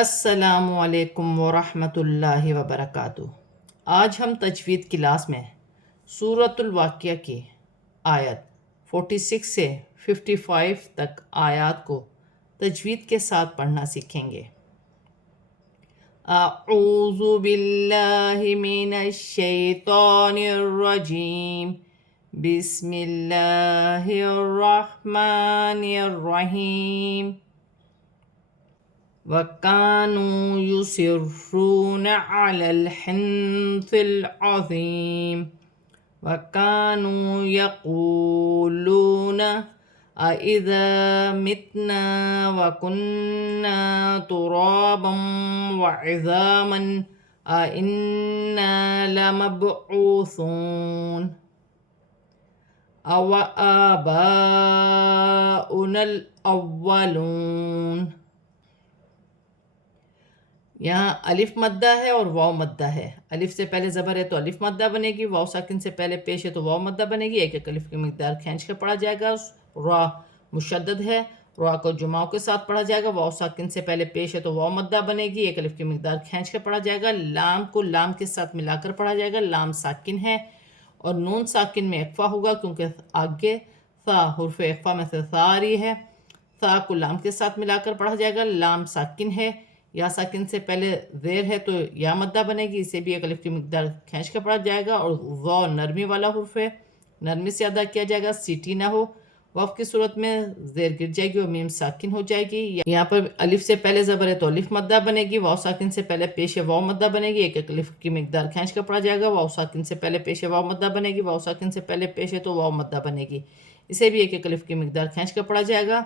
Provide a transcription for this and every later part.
السلام علیکم ورحمۃ اللہ وبرکاتہ۔ آج ہم تجوید کلاس میں سورۃ الواقعہ کی آیت 46 سے 55 تک آیات کو تجوید کے ساتھ پڑھنا سیکھیں گے۔ اعوذ باللہ من الشیطان الرجیم، بسم اللہ الرحمن الرحیم۔ وَكَانُوا يُصِرُّونَ عَلَى الْحِنثِ الْعَظِيمِ وَكَانُوا يَقُولُونَ أَإِذَا مِتْنَا وَكُنَّا تُرَابًا وَعِظَامًا أَإِنَّا لَمَبْعُوثُونَ أَوَآبَاؤُنَا الْأَوَّلُونَ۔ یہاں الف مدہ ہے اور واو مدہ ہے۔ الف سے پہلے زبر ہے تو الف مدہ بنے گی، واو ساکن سے پہلے پیش ہے تو واو مدہ بنے گی۔ ایک ایک الف کی مقدار کھینچ کر پڑھا جائے گا۔ را مشدد ہے، را کو جمعوں کے ساتھ پڑھا جائے گا۔ واو ساکن سے پہلے پیش ہے تو واو مدہ بنے گی، ایک الف کی مقدار کھینچ کر پڑھا جائے گا۔ لام کو لام کے ساتھ ملا کر پڑھا جائے گا، لام ساکن ہے اور نون ساکن میں اخفا ہوگا کیونکہ آگے ثا حرف اخفا میں سے ثا آ رہی ہے۔ ثا کو لام کے ساتھ ملا کر پڑھا جائے گا، لام ساکن ہے، یا ساکن سے پہلے زیر ہے تو یا مدہ بنے گی، اسے بھی ایک الف کی مقدار کھینچ کر پڑھا جائے گا۔ اور واو نرمی والا حرف ہے، نرمی سے ادا کیا جائے گا، سیٹی نہ ہو۔ وقف کی صورت میں زیر گر جائے گی اور میم ساکن ہو جائے گی۔ یہاں پر الف سے پہلے زبر ہے تو الف مدہ بنے گی، واو ساکن سے پہلے پیش ہے واو مدہ بنے گی، ایک ایک الف کی مقدار کھینچ کر پڑھا جائے گا۔ واو ساکن سے پہلے پیش ہے واو مدہ بنے گی، واو ساکن سے پہلے پیش ہے تو واو مدہ بنے گی، اسے بھی ایک ایک الف کی مقدار کھینچ کر پڑھا جائے گا۔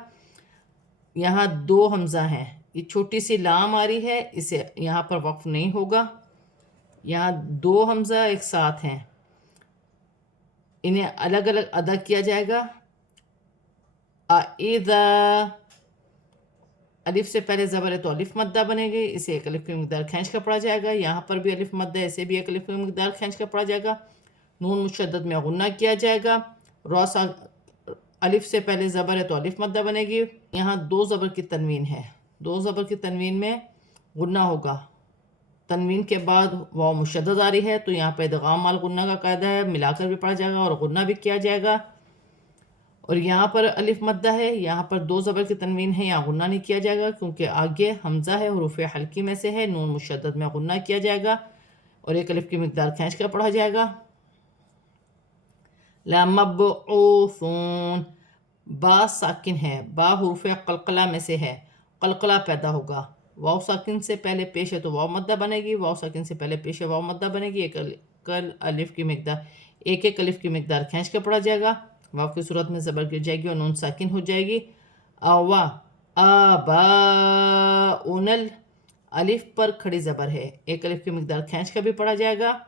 یہاں دو حمزہ ہیں، یہ چھوٹی سی لام آ رہی ہے، اسے یہاں پر وقف نہیں ہوگا۔ یہاں دو حمزہ ایک ساتھ ہیں، انہیں الگ الگ ادا کیا جائے گا۔ اذا الف سے پہلے زبر ہے تو الف مدہ بنے گی، اسے ایک الف کی مقدار کھینچ کر پڑھا جائے گا۔ یہاں پر بھی الف مدہ ہے، اسے بھی ایک الف کی مقدار کھینچ کر پڑھا جائے گا۔ نون مشدد میں غنہ کیا جائے گا۔ الف سے پہلے زبر ہے تو الف مدہ بنے گی۔ یہاں دو زبر کی تنوین ہے، دو زبر کی تنوین میں غنہ ہوگا۔ تنوین کے بعد واو مشدد آ رہی ہے تو یہاں پہ ادغام مال غنہ کا قاعدہ ہے، ملا کر بھی پڑھا جائے گا اور غنہ بھی کیا جائے گا۔ اور یہاں پر الف مدہ ہے، یہاں پر دو زبر کی تنوین ہے، یہاں غنہ نہیں کیا جائے گا کیونکہ آگے حمزہ ہے، حروف حلقی میں سے ہے، نون مشدد میں غنہ کیا جائے گا اور ایک الف کی مقدار کھینچ کر پڑھا جائے گا۔ لَمَبْعُوثُونَ، با ساکن ہے، با حروف قلقلہ میں سے ہے، قلقلہ پیدا ہوگا۔ واو ساکن سے پہلے پیش ہے تو واو مدہ بنے گی، واو ساکن سے پہلے پیش ہے واو مدہ بنے گی، ایک الف کی مقدار ایک الف کی مقدار کھینچ کر پڑھا جائے گا۔ واو کی صورت میں زبر گر جائے گی اور نون ساکن ہو جائے گی۔ آباؤن، الف پر کھڑی زبر ہے، ایک الف کی مقدار کھینچ کر بھی پڑھا جائے گا۔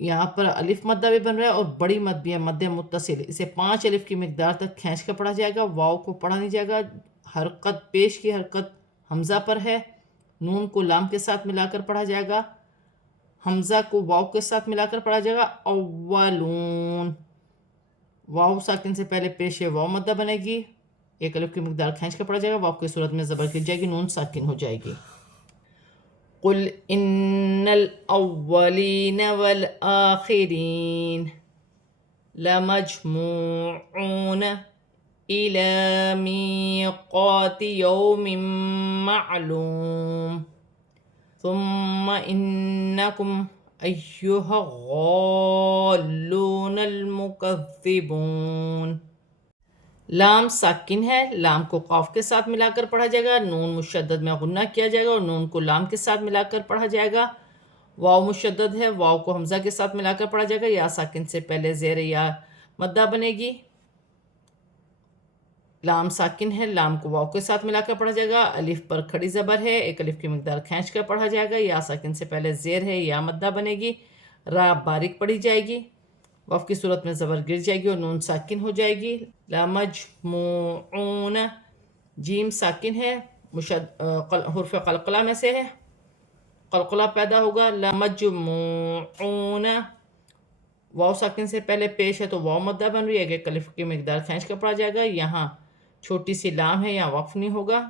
یہاں پر الف مدہ بھی بن رہا ہے اور بڑی مد بھی ہے، مد متصل، اسے 5 الف کی مقدار تک کھینچ کر پڑھا جائے گا۔ واو کو پڑھا نہیں جائے گا، حرکت پیش کی حرکت حمزہ پر ہے، نون کو لام کے ساتھ ملا کر پڑھا جائے گا، حمزہ کو واو کے ساتھ ملا کر پڑھا جائے گا۔ اولون، واو ساکن سے پہلے پیش ہے واو مدہ بنے گی، ایک الف کی مقدار کھینچ کر پڑھا جائے گا، واو کی صورت میں زبر گر جائے گی، نون ساکن ہو جائے گی۔ قُلْ إِنَّ الْأَوَّلِينَ وَالْآخِرِينَ لَمَجْمُوعُونَ إِلَى مِيقَاتِ يَوْمٍ مَّعْلُومٍ ثُمَّ إِنَّكُمْ أَيُّهَا الضَّالُّونَ الْمُكَذِّبُونَ۔ لام ساکن ہے، لام کو قاف کے ساتھ ملا کر پڑھا جائے گا، نون مشدد میں غنہ کیا جائے گا اور نون کو لام کے ساتھ ملا کر پڑھا جائے گا۔ واو مشدد ہے، واو کو حمزہ کے ساتھ ملا کر پڑھا جائے گا، یا ساکن سے پہلے زیر یا مدہ بنے گی۔ لام ساکن ہے، لام کو واو کے ساتھ ملا کر پڑھا جائے گا، الف پر کھڑی زبر ہے، ایک الف کی مقدار کھینچ کر پڑھا جائے گا، یا ساکن سے پہلے زیر ہے، یا مدہ بنے گی، را باریک پڑھی جائے گی، وقف کی صورت میں زبر گر جائے گی اور نون ساکن ہو جائے گی۔ لَمَجْمُوعُونَ، جیم ساکن ہے، حرف قلقلہ میں سے ہے، قلقلہ پیدا ہوگا۔ لَمَجْمُوعُونَ، واو ساکن سے پہلے پیش ہے تو واو مدہ بن رہی ہے، ایک الف کی مقدار کھینچ کر پڑھا جائے گا، یہاں چھوٹی سی لام ہے، یہاں وقف نہیں ہوگا۔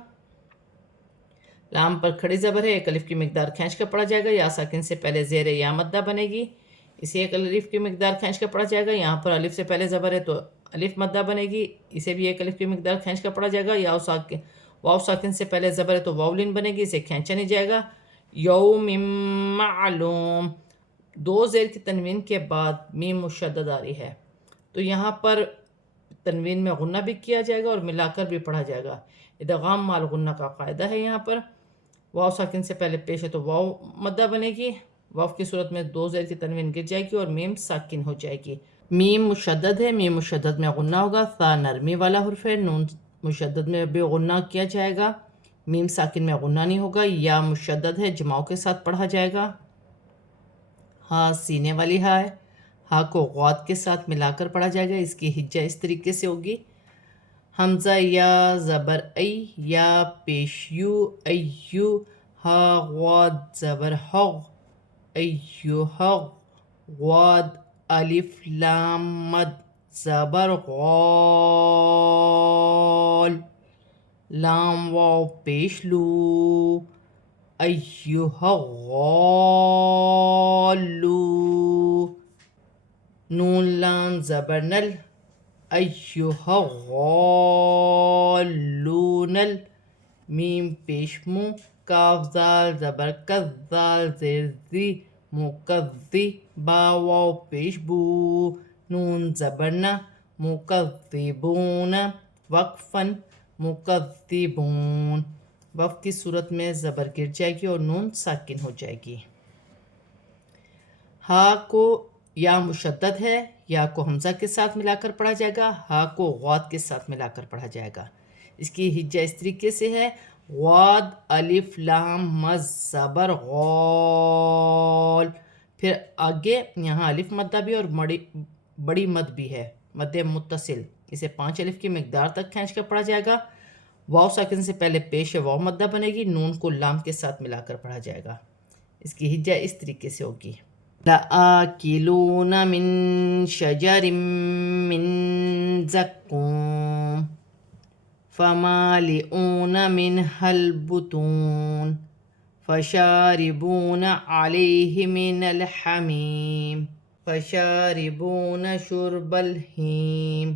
لام پر کھڑی زبر ہے، ایک الف کی مقدار کھینچ کر پڑھا جائے گا، یا ساکن سے پہلے زیر یا مدہ بنے گی، اسے ایک الف کی مقدار کھینچ کر پڑھا جائے گا۔ یہاں پر الف سے پہلے زبر ہے تو الف مدہ بنے گی، اسے بھی ایک الف کی مقدار کھینچ کر پڑھا جائے گا۔ یا واو ساکن سے پہلے زبر ہے تو واو لین بنے گی، اسے کھینچا نہیں جائے گا۔ یوم معلوم، دو زیر کی تنوین کے بعد میم مشدد آ رہی ہے، تو یہاں پر تنوین میں غنہ بھی کیا جائے گا اور ملا کر بھی پڑھا جائے گا۔ ادغام مال غنہ کا قاعدہ ہے۔ یہاں پر واو ساکن سے پہلے پیش ہے تو واو مدہ بنے گی، واو کی صورت میں دو زیر کی تنوین گر جائے گی اور میم ساکن ہو جائے گی۔ میم مشدد ہے، میم مشدد میں غنہ ہوگا، ثا نرمی والا حرف ہے، نون مشدد میں بھی غنہ کیا جائے گا، میم ساکن میں غنہ نہیں ہوگا۔ یا مشدد ہے، جماؤ کے ساتھ پڑھا جائے گا۔ ہا سینے والی ہا ہے، ہا کو غوات کے ساتھ ملا کر پڑھا جائے گا، اس کی ہجہ اس طریقے سے ہوگی۔ حمزہ یا زبر ای، یا پیش یو، ایو، ہا غواد زبر حغ، ایوہغ، غواد الف لام مد زبر غال، لام واو پیش لو، ایوہغالو، نون لام زبر نل، ایوہغالونل، میم پیش مو، کاف زال زبر کز، زال زیر زی، مکزی، با واو پیش بو، نون زبر نہ، مکذبون، وقفاً مکذبون، وقف کی صورت میں زبر گر جائے گی اور نون ساکن ہو جائے گی۔ ہا کو یا مشدد ہے، یا کو حمزہ کے ساتھ ملا کر پڑھا جائے گا، ہا کو غواد کے ساتھ ملا کر پڑھا جائے گا، اس کی ہجہ اس طریقے سے ہے، غواد الف لام مز زبر غال، پھر آگے یہاں الف مدہ بھی اور بڑی مد بھی ہے، مد متصل، اسے 5 الف کی مقدار تک کھینچ کر پڑھا جائے گا۔ واو ساکن سے پہلے پیش ہے، واو مدہ بنے گی، نون کو لام کے ساتھ ملا کر پڑھا جائے گا، اس کی ہجہ اس طریقے سے ہوگی۔ لَآكِلُونَ مِن شَجَرٍ مِّن زَقُّومٍ فَمَالِئُونَ مِنْهَا الْبُطُونَ فَشَارِبُونَ عَلَيْهِ مِنَ الْحَمِيمِ فَشَارِبُونَ شُرْبَ الْهِيمِ۔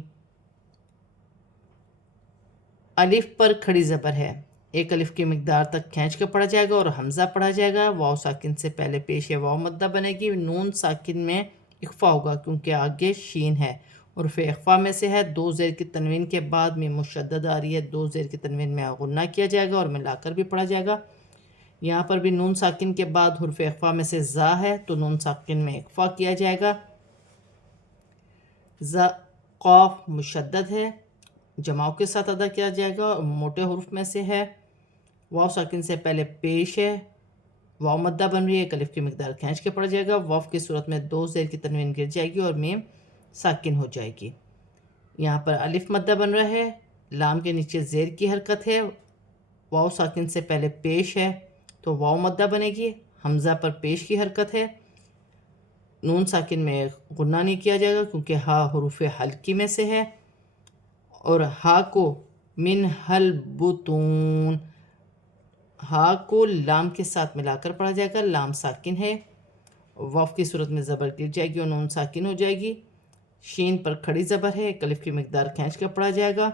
الف پر کھڑی زبر ہے، ایک الف کی مقدار تک کھینچ کر پڑھا جائے گا اور حمزہ پڑھا جائے گا، واو ساکن سے پہلے پیش ہے، واو مدہ بنے گی، نون ساکن میں اخفا ہوگا کیونکہ آگے شین ہے، حرف اخفا میں سے ہے، دو زیر کی تنوین کے بعد میں مشدد آ رہی ہے، دو زیر کی تنوین میں غنہ کیا جائے گا اور ملا کر بھی پڑھا جائے گا۔ یہاں پر بھی نون ساکن کے بعد حرف اخفا میں سے زا ہے تو نون ساکن میں اخفا کیا جائے گا۔ قاف مشدد ہے، جماؤ کے ساتھ ادا کیا جائے گا، موٹے حروف میں سے ہے، واو ساکن سے پہلے پیش ہے، واو مدہ بن رہی ہے، ایک الف کی مقدار کھینچ کے پڑھا جائے گا، واو کی صورت میں دو زیر کی تنوین گر جائے گی اور میم ساکن ہو جائے گی۔ یہاں پر الف مدہ بن رہا ہے، لام کے نیچے زیر کی حرکت ہے، واو ساکن سے پہلے پیش ہے تو واو مدہ بنے گی، حمزہ پر پیش کی حرکت ہے، نون ساکن میں غنہ نہیں کیا جائے گا کیونکہ ہا حروف حلقی میں سے ہے، اور ہا کو من حل بطون، ہا کو لام کے ساتھ ملا کر پڑھا جائے گا، لام ساکن ہے، واف کی صورت میں زبر گر جائے گی اور نون ساکن ہو جائے گی، شین پر کھڑی زبر ہے، ایک الف کی مقدار کھینچ کر پڑھا جائے گا،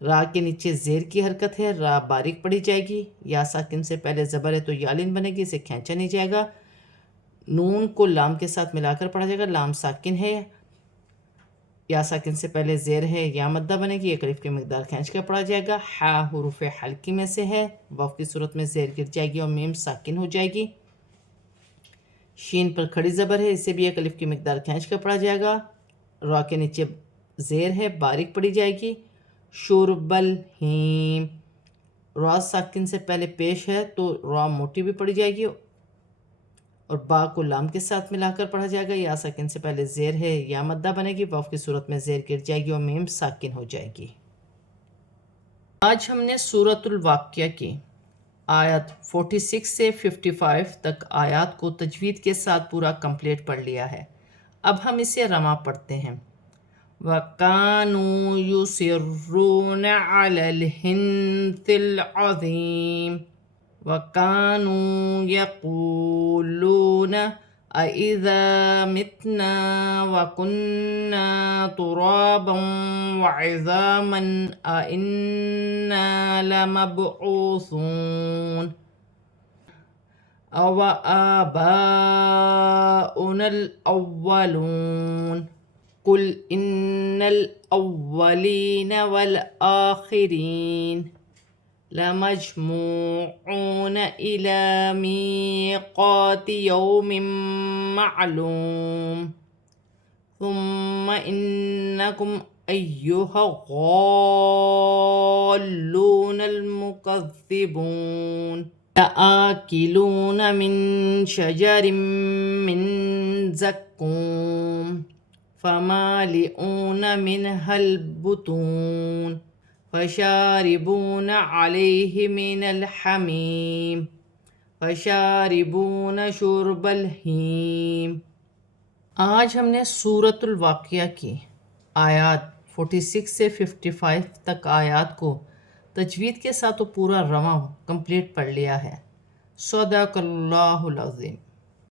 را کے نیچے زیر کی حرکت ہے، را باریک پڑھی جائے گی، یا ساکن سے پہلے زبر ہے تو یالین بنے گی، اسے کھینچا نہیں جائے گا، نون کو لام کے ساتھ ملا کر پڑھا جائے گا، لام ساکن ہے، یا ساکن سے پہلے زیر ہے، یا مدہ بنے گی، ایک الف کی مقدار کھینچ کر پڑھا جائے گا، حا حروف حلقی میں سے ہے، واف کی صورت میں زیر گر جائے گی اور میم ساکن ہو جائے گی، شین پر کھڑی زبر ہے، اسے بھی ایک الف کی مقدار کھینچ کر پڑھا جائے گا، را کے نیچے زیر ہے، باریک پڑھی جائے گی، شرب الہیم، را ساکن سے پہلے پیش ہے تو را موٹی بھی پڑھی جائے گی اور با کو لام کے ساتھ ملا کر پڑھا جائے گا، یا ساکن سے پہلے زیر ہے، یا مدہ بنے گی، واف کی صورت میں زیر گر جائے گی اور میم ساکن ہو جائے گی۔ آج ہم نے سورۃ الواقعہ کی آیت 46 سے 55 تک آیات کو تجوید کے ساتھ پورا کمپلیٹ پڑھ لیا ہے، اب ہم اسے رواں پڑھتے ہیں۔ وَكَانُوا يُصِرُّونَ عَلَى الْحِنثِ الْعَظِيمِ وَكَانُوا يَقُولُونَ أَإِذَا مِتْنَا وَكُنَّا تُرَابًا وَعِظَامًا أَإِنَّا لَمَبْعُوثُونَ أَوَآبَاؤُنَا الْأَوَّلُونَ قُلْ إِنَّ الْأَوَّلِينَ وَالْآخِرِينَ لَمَجْمُوعُونَ إِلَى مِيقَاتِ يَوْمٍ مَّعْلُومٍ ثُمَّ إِنَّكُمْ أَيُّهَا الضَّالُّونَ الْمُكَذِّبُونَ لَآكِلُونَ مِن شَجَرٍ مِّن زَقُّومٍ فَمَالِئُونَ مِنْهَا الْبُطُونَ فَشَارِبُونَ عَلَيْهِ مِنَ الْحَمِيمِ فَشَارِبُونَ شُرْبَ الْهِیمِ۔ آج ہم نے سورۃ الواقعہ کی آیات 46 سے 55 تک آیات کو تجوید کے ساتھ پورا رواں کمپلیٹ پڑھ لیا ہے۔ صدق اللہ العظیم۔